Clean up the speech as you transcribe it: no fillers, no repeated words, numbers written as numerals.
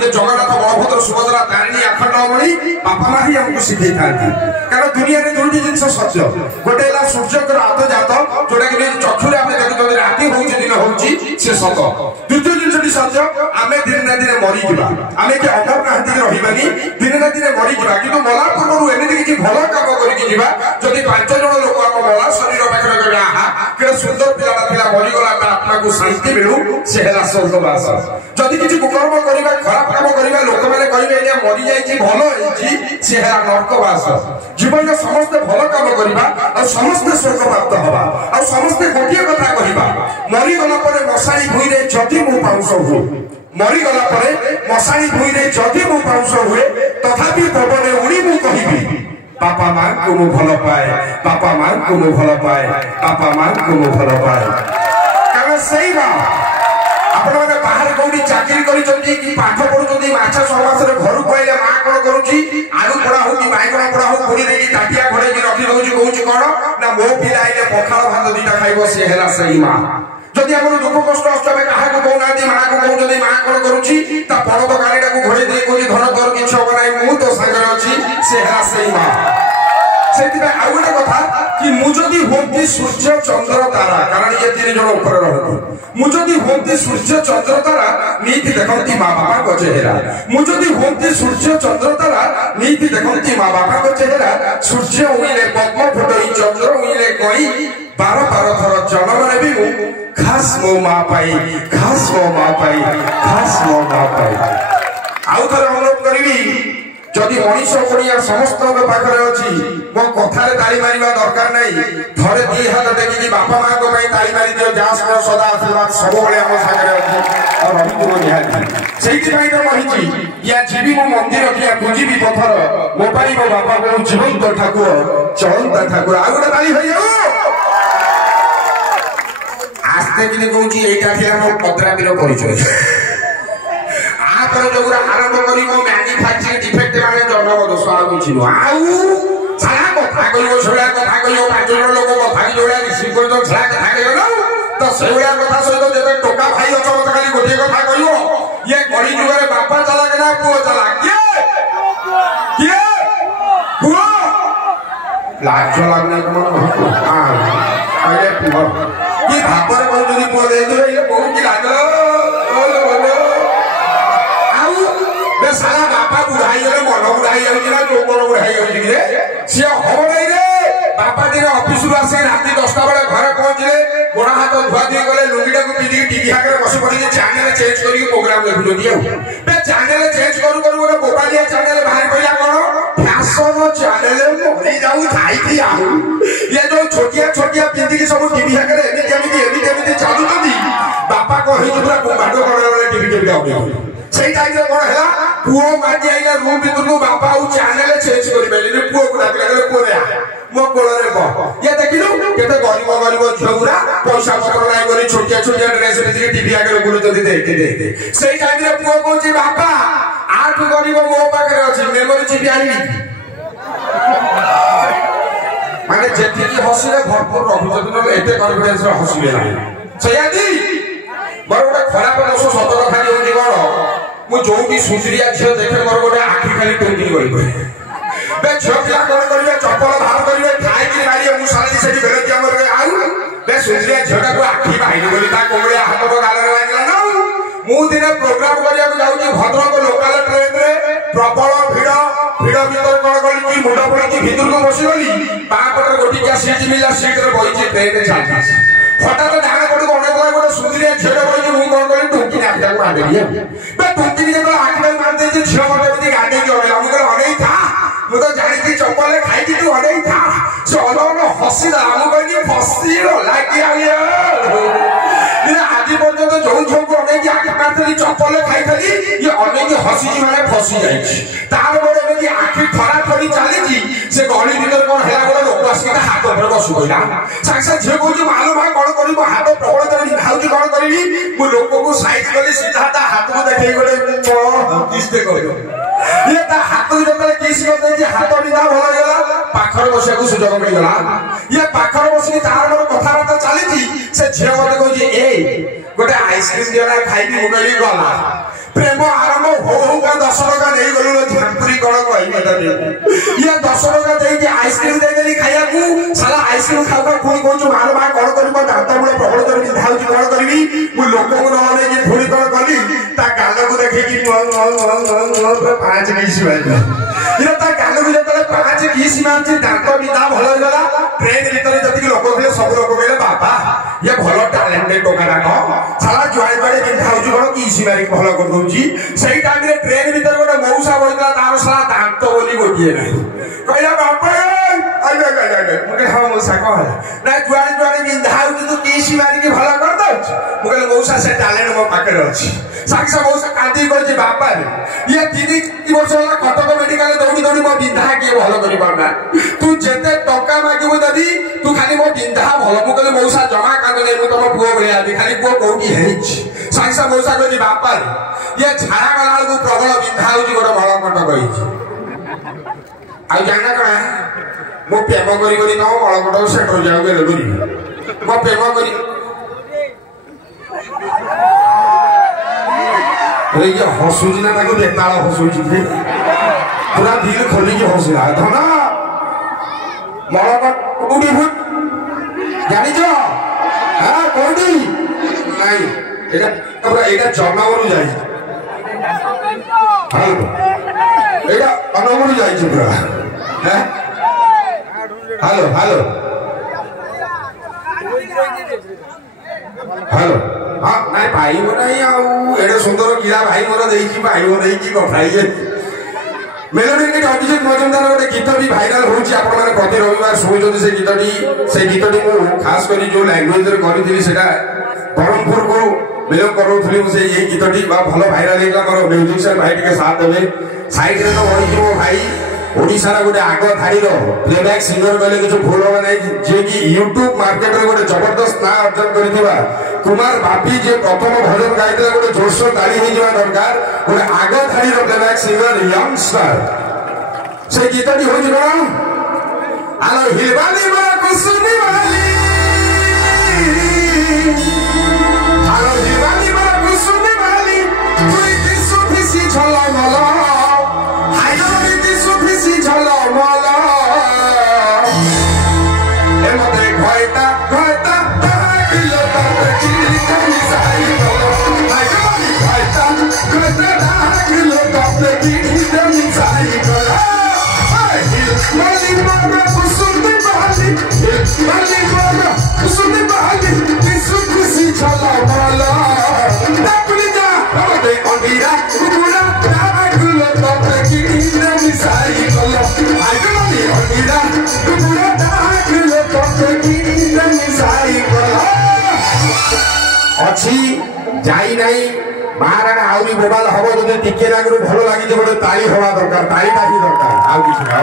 ये जगन्नाथ बलभद्र सुभद्रा तारिणी आखंडमणि बापा माँ ही हमको सिखै था कारण दुनिया रे दुईटी जिंस सत्य गोटे ला सूर्यकर आतजात जोटा कि चक्षुरे आमे देखु राति होउची दिन होउची से सत द्वितीय जिंसटी सत्य आमे दिन ना दिन मरि जिबा आमे के अमर नाहति रहिबानी दिन ना दिन मरि जिबा किंतु मला पूर्वरु एमिति किछि भलो काम करिकि जिबा जदि 5 जण लोक हम मला शरीर पाखरे गडा आहा के सुंदर पिलाटा पिला मरि गला ता आत्मा को शांति मिलु से हेला स्वर्गवास जदि किछि कुकर्म करिबा खराब काम करिबा लोक माने कहिबे एटा मरि जाईछि भलो होईछि से हेला नरकवास जीवन में समस्त भलो काम करिबा और समस्त स्वर्ग प्राप्त हबा और समस्त गोटिए कथा कहिबा मरि गला परे मशाणी भुई रे जति मु पाउस हो मरि गला परे मशाणी भुई रे जति मु पाउस हुए तथापि पवने उड़ी मु कहिबी बापा मां को मु भलो पाए बापा मां को मु भलो पाए बापा मां को मु भलो पाए कारण सही बा आपण माने बाहर कोडी चाकरी करी जंती कि पाठ पढु जंती माछा समास रे घर कोइले मां कोन करूची आलू पड़ा हो कि बाइगण पड़ा हो पुरी देकी ताटिया घोड़े की रखी दउची कहूची कोन ना मो पिला आइले पखाळ भात दीटा खाइबो से हेला सही मां जदि हमर दुख कष्ट अष्टमे काहा को कहू नाती मां को कहू जदि मां कोन करूची ता बड़द गाड़ीडा को घोड़े दे कोली धन दर किछ हो नाही मु तो संगे अछि से हेला सही मां सेति पे आ गोटे कथा कि मु जदि होंती सूर्य चंद्र तारा कारण ये तीन जण ऊपर रहती मु जदि होंती सूर्य चंद्र तारा नीति देखंती मां बापा को चेहरा मु जदि होंती सूर्य चंद्र तारा नीति देखंती मां बापा को चेहरा सूर्य उइले पद्म फुटई चंद्र उइले कई 12 थर जन्म नेबी मु खास मो मां पाई खास मो मां पाई खास मो मां पाई आउ थर अनुरोध करबी जदि मनीष कोनिया समस्त पाखरे अछि मो कथारे ताली मारिबा दरकार नै थरे दी हाथ देखि बापा मां को पई ताली मारि दियो जास को सदा आशीर्वाद सब बळे हम सागरे अछि और हम को निहाती सेति पई तो कहिछि या जीवी मो मंदिर किया बुझिबी पथर मो पाई मो बापा को जीवंत ठाकुर चलंत ठाकुर आ गोटे ताली होय आस्ते किने कहूछि एटा थिला मो पद्राबीर परिचय जोगुरा आरंभ करी मो मैन्युफैक्चरिंग डिफेक्ट माने जन्म दोष आ किछि न आउ सारा कथा कहियो सोला कथा कहियो 5 जण लोक कथा जोडा रिसीव कर दो सारा कथा कहियो न तो सेउला कथा सहित जेबे टोका भाई अछ मत खाली गोटे कथा कहियो ये गड़ी जुगरे बापा चला के ना पुओ चला के पुओ लाज लागने को हां अरे पुओ ये भापर को जदी पुओ दे दो ये बहुत की लाज सारा बापा बुढ़ाई गले मन बुढ़ाई जाउची ना जो मन बुढ़ाई जाउची रे से हो नै रे बापा दिन ऑफिस रु आसे राती 10टा बेले घर पहुंचले गोड़ा हाथ धुआ धुई गले लुंगीटा को पिदी टीवी आगे बसी पड़ी चैनल चेंज करी प्रोग्राम देखु दियो बे चैनल चेंज करू करू गोटे मोबाइल चैनल बाहर पइला कोन फैशन चैनल मोरी जाऊ खाई थी आउ ये जो छोटिया छोटिया पिंदी की सब टीवी आगे एमी चालू तदी बापा को ही पूरा बाडो कोन टीवी आउ सेई टाइम रे कोन हैला पुओ माटी आइला रूम भीतर को बापा उ चैनल चेंज करि बेले रे पुओ को डाकले गले पुओ रे मो कोल रे को ये देखिलु केते गरीब झौरा पैसा पकड़ नाही गरी छोटिया छोटिया ड्रेस रे टीवी आगे गुरु जदी देखते सेई टाइम रे पुओ कहूची बापा आठ गरीब मो पाखरे अछि मेमोरी चिपी आनी माने जेति की हसिले भरपूर रखु जदी न एते कॉन्फिडेंस रे हसिबे नाही सयादी मोर गोटे खराब दोष सत कथा होउची कोन मु जोटी सुजरिया झियो देखे मोर गोटे आखि खाली टोंगी गई गई बे झियो पिला कोन करिवे चप्पल बाहर करिवे खाई कि मारिए मु साली सेठी बेले कि हमर आउ बे सुजरिया झियोटा को आखि बाहिर गली ता कोमड़े हाथ को गालरे लागला न मु दिने प्रोग्राम करिया को जाउची भद्रक लोकल ट्रेन रे प्रबल भीड़ भीतर कोन गली कि मुंडा पड़ी कि भीतर को बसी गली बापटर गोटी क्या सीट मिला सीट रे बइची ट्रेन रे चालती हठात डागा पड़ को गोटे सुजरिया झियो बइची मु कोन गली टोंकी ना आखिया को मार देलिए बे टोंकी ने तो आखिया मार दे झियो मते बदी गाडी के होला मु कहले अनेई था मु तो जानि कि चप्पल खाई कि तू अनेई था चलो न हसी दा मु कहनी फसी रो लागी आइए ये आदि पर्यंत जो जो को अनेई कि आखि मारतली चप्पल खाइतली ये अनेई कि हसी जी माने फसी जाई तार बडे बदी आखि फरा फरी चाली जी से गली भीतर कोन हेला गोटे लोक आसी हाथ ऊपर बसु गइला साक्षात झियो कहूची मालूम है कोन करी मो हाथ प्रबल तरी भाउजी कोन करिवी मु लोक को साइड कली सीधा ता हाथ को देखै गोटे किस्ते करियो ये ता हाथ को जतले किस करते जे हाथ बिना भलो गेला पाखर बसिया को सुजोग मिल गेला ये पाखर बसी तार मोर कथा बात चाली जी से झियो मते कहूची ए गोटे आइसक्रीम दिया खाई कि मोबाइल गला प्रेम आरंभ हो गलु झांपुरी कण कहबे तते ये 10 टका देई के आइसक्रीम दे देली खाया को साला आइसक्रीम खाऊ कोई कोचो मार मार कण करबो दांत मुळे प्रबल कर धाउची कण करबी मु लोक को नले जे थोड़ी कण कली ता गाल को देखि कि 5 किसी बाई ये ता गाल को जतले 5 किसी मारछि दांत बिदा भलो गला ट्रेन भीतर जति लोक थिले सब लोक कहले बाबा ये भलो टैलेंटेड टोका राखो साला जुआई बड़े बिंधाउची कण किसी मारी भलो कर दउची सही टाइम रे ट्रेन भीतर गोटे मौसा बोलता तार साला दांत बोली गोटिए नहीं कहला बापा आइ मुके हां मौसा कहला ना जुआई बिंधाउची तू किसी मारी के भलो कर दउछ मुके मौसा से टैलेंट मो पाके अछि साक्षा मौसा कांदी कहछि बापा ये 3 वर्ष होला कटक मेडिकल दौड़ी दौड़ी मो बिंधा के भलो करि पारना तू जेते टका मागिबो दादी तू खाली मो बिंधा भलो मुके मौसा जमा कांद नै मु तम पुओ भलिया खाली पुओ कोठी हेछि साक्षा मौसा कहछि बापा ये झाड़ा गला को प्रबल बिंधा होछि गोटे भलो कट कहिछि आ जाना करा मो प्रेम करी करी न मलकट सेटर जाऊ गेले करी मो प्रेम करी अरे ये हसुजी ना ताको बेताल हसुजी पूरा दिल खोली के हसला धना मलकट कोडी भूत जानि छ हां कोडी नहीं एटा पूरा एटा जमावरु जाई हां एटा अनवरु जाई छ पूरा हैं हेलो हेलो हेलो हाँ नहीं भाई वो नहीं आऊ एडे सुंदर कीड़ा भाई मोर देई भाई वो देई की कथाई मेलोडी के अभिषेक मजुमदार गोटे गीत भी भाइराल होची आपण माने प्रति रविवार सुनिजोदी से गीतटी मु खास करी जो लैंग्वेज रे करिथिली सेटा ब्रह्मपुर को बिलोंग करूथली से ये गीतटी बा भलो भाइराल हेला मोर म्यूजिशियन भाई के साथ देबे साइड रे तो होई जो भाई ओडिसा रा गोटे आगो थारी रो प्लेबैक सिंगर कहले कि जो भूल नै जे कि यूट्यूब मार्केट रे गोटे जबरदस्त ना अर्जन करिथिबा कुमार बापी जे प्रथम भजन गाइतले गोटे जोरसोर ताली हे जवा दरकार गोटे आगो थारी रो प्लेबैक सिंगर यंगस्टर से गीतटी होई कोन आलो हिलबाली बड़ा कुसुमी वाली आलो हिलबाली बड़ा कुसुमी वाली कोई किसु फिसी झला मला झलो मला ए मते घयता घयता किलो तक चिली कमी साई बोलो हाय गली घयता घयता किलो तक चिली कमी साई बोलो हाय मली मामा कुसुमी बहाली किसु खुशी झलो मला तपली जा मते अंडीरा कुकुरा किलो तक चिली कमी साई अच्छी जाई नहीं महाराणा आउरी मोबाइल हबो जदि टिके लागरू भलो लागि जे गोटे ताली हवा दरकार तालीटा ही दरकार आउ किछ ना